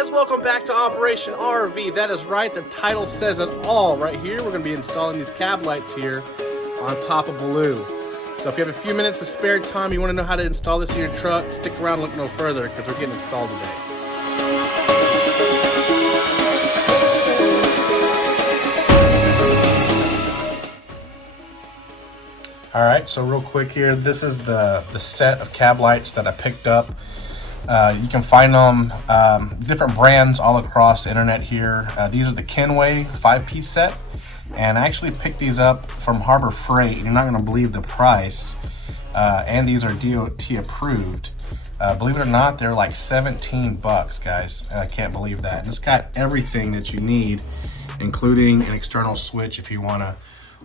guys, welcome back to Operation RV. That is right, the title says it all right here. We're going to be installing these cab lights here on top of Baloo. So if you have a few minutes of spare time, you want to know how to install this in your truck, stick around and look no further because we're getting installed today. Alright, so real quick here, this is the set of cab lights that I picked up. You can find them, different brands all across the internet here. These are the Kenway 5-piece set, and I actually picked these up from Harbor Freight. You're not going to believe the price, and these are DOT approved. Believe it or not, they're like 17 bucks, guys. I can't believe that. And it's got everything that you need, including an external switch if you want to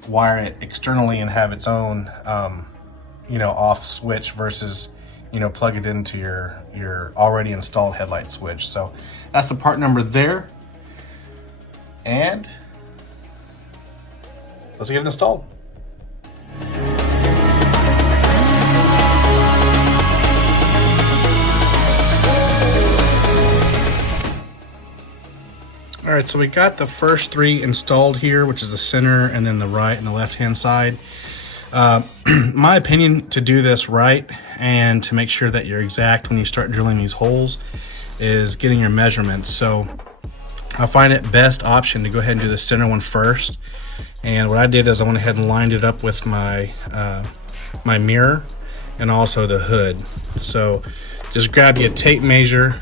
wire it externally and have its own off switch versus plug it into your already installed headlight switch. So that's the part number there, and let's get it installed. All right, so we got the first three installed here, which is the center and then the right and the left hand side. My opinion to do this right and to make sure that you're exact when you start drilling these holes is getting your measurements. So I find it best option to go ahead and do the center one first. And what I did is I went ahead and lined it up with my my mirror and also the hood. So just grab you a tape measure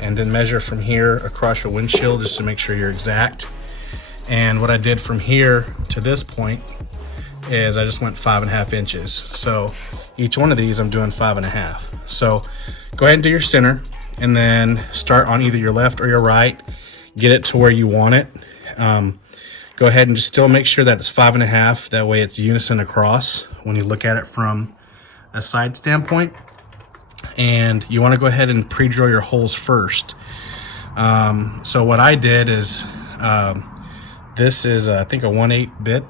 and then measure from here across your windshield just to make sure you're exact. And what I did from here to this point is I just went 5.5 inches. So each one of these I'm doing 5.5. So go ahead and do your center and then start on either your left or your right. Get it to where you want it. Go ahead and just still make sure that it's 5.5. That way it's unison across when you look at it from a side standpoint. And you want to go ahead and pre-drill your holes first. So what I did is, this is I think a 1/8 bit.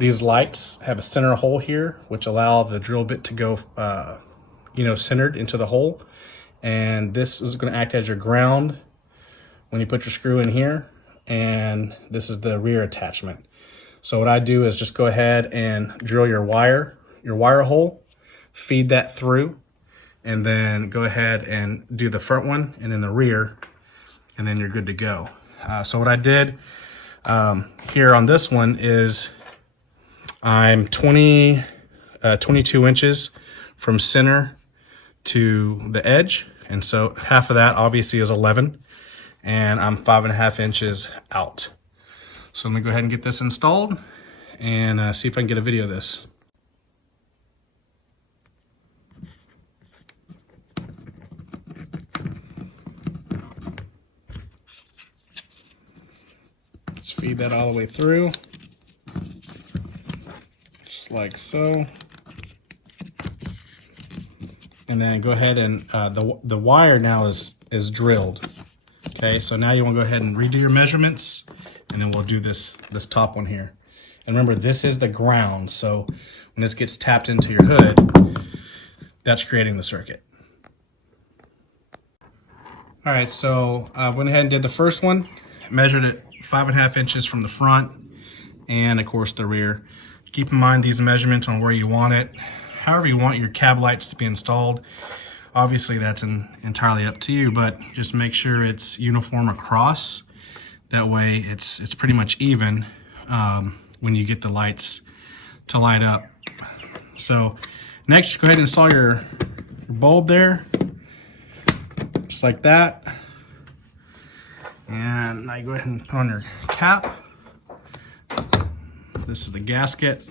These lights have a center hole here, which allow the drill bit to go, centered into the hole. And this is going to act as your ground when you put your screw in here. And this is the rear attachment. So what I do is just go ahead and drill your wire hole, feed that through, and then go ahead and do the front one and then the rear, and then you're good to go. So what I did here on this one is I'm 22 inches from center to the edge, and so half of that obviously is 11, and I'm 5.5 inches out. So let me go ahead and get this installed and see if I can get a video of this. Let's feed that all the way through, just like so. And then go ahead and the wire now is drilled. Okay, so now you want to go ahead and redo your measurements, and then we'll do this top one here. And remember, this is the ground, so when this gets tapped into your hood, that's creating the circuit. All right, so I went ahead and did the first one, measured it 5.5 inches from the front and of course the rear. Keep in mind these measurements on where you want it, however you want your cab lights to be installed. Obviously that's entirely up to you, but just make sure it's uniform across. That way it's pretty much even when you get the lights to light up. So next, go ahead and install your bulb there, just like that. And now you go ahead and put on your cap. This is the gasket.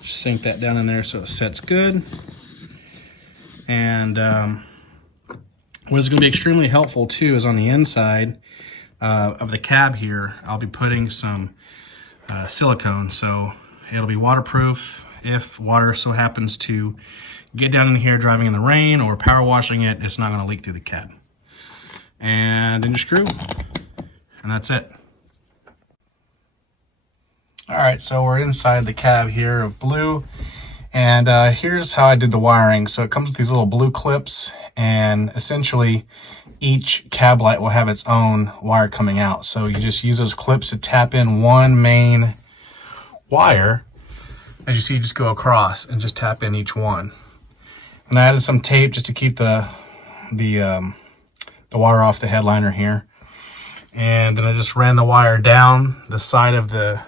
Just sink that down in there so it sets good. And what is going to be extremely helpful too is on the inside of the cab here, I'll be putting some silicone, so it'll be waterproof. If water so happens to get down in here driving in the rain or power washing it, it's not going to leak through the cab. And then your screw, and that's it. All right, so we're inside the cab here of Baloo, And here's how I did the wiring. So it comes with these little blue clips, and essentially each cab light will have its own wire coming out. So you just use those clips to tap in one main wire. As you see, you just go across and just tap in each one. And I added some tape just to keep the wire off the headliner here. And then I just ran the wire down the side of the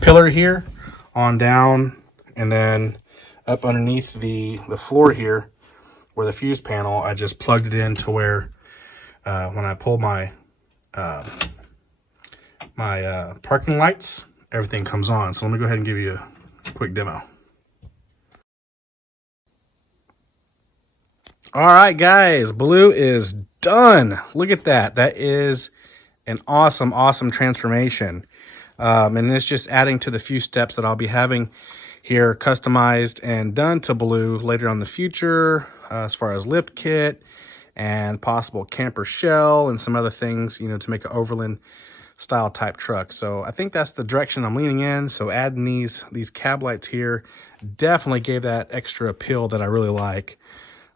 pillar here on down, and then up underneath the floor here where the fuse panel, I just plugged it in to where when I pull my parking lights, everything comes on. So let me go ahead and give you a quick demo. All right, guys, Baloo is done. Look at that. That is an awesome transformation. And it's just adding to the few steps that I'll be having here customized and done to Baloo later on in the future, as far as lift kit and possible camper shell and some other things, you know, to make an overland style type truck. So I think that's the direction I'm leaning in. So adding these cab lights here definitely gave that extra appeal that I really like.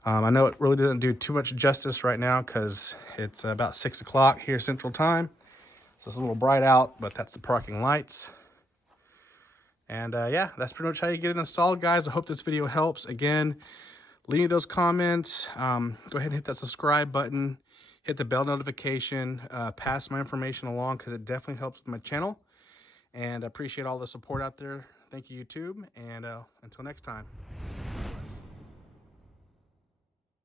I know it really doesn't do too much justice right now because it's about 6 o'clock here Central Time. So it's a little bright out, but that's the parking lights. And yeah, that's pretty much how you get it installed, guys. I hope this video helps. Again, leave me those comments. Go ahead and hit that subscribe button. Hit the bell notification. Pass my information along because it definitely helps with my channel. And I appreciate all the support out there. Thank you, YouTube. And until next time.